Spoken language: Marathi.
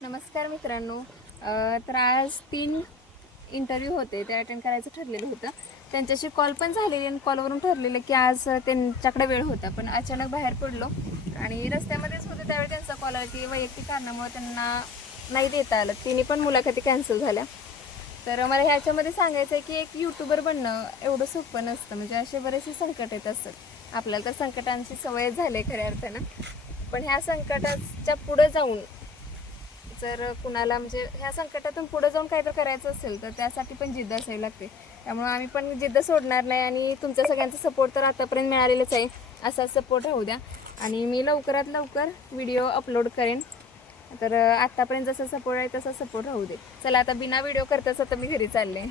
नमस्कार मित्रांनो. तर आज 3 इंटरव्ह्यू होते, ते अटेंड करायचं ठरलेलं होतं. त्यांच्याशी कॉल पण झालेली आणि कॉलवरून ठरलेलं की आज त्यांच्याकडे वेळ होता, पण अचानक बाहेर पडलो आणि रस्त्यामध्येच होते त्यावेळी त्यांचा कॉल आला की वैयक्तिक कारणामुळे त्यांना नाही देता आलं. तिन्ही पण मुलाखती कॅन्सल झाल्या. तर मला ह्याच्यामध्ये सांगायचं आहे की एक यूट्यूबर बनणं एवढं सोपं नसतं. म्हणजे असे बरेचसे संकट येत असतात. आपल्याला तर संकटांची सवय झाली आहे खऱ्या अर्थानं, पण ह्या संकटाच्या पुढे जाऊन जर कुणाला म्हणजे ह्या संकटातून पुढे जाऊन काहीतरी करायचं असेल तर त्यासाठी पण जिद्द असावी लागते. त्यामुळे आम्ही पण जिद्द सोडणार नाही आणि तुमच्या सगळ्यांचा सपोर्ट तर आतापर्यंत मिळालेलंच आहे. असा सपोर्ट राहू द्या आणि मी लवकरात लवकर व्हिडिओ अपलोड करेन. तर आत्तापर्यंत जसा सपोर्ट आहे तसा सपोर्ट राहू दे. चला आता बिना व्हिडिओ करताच आता मी घरी चालले.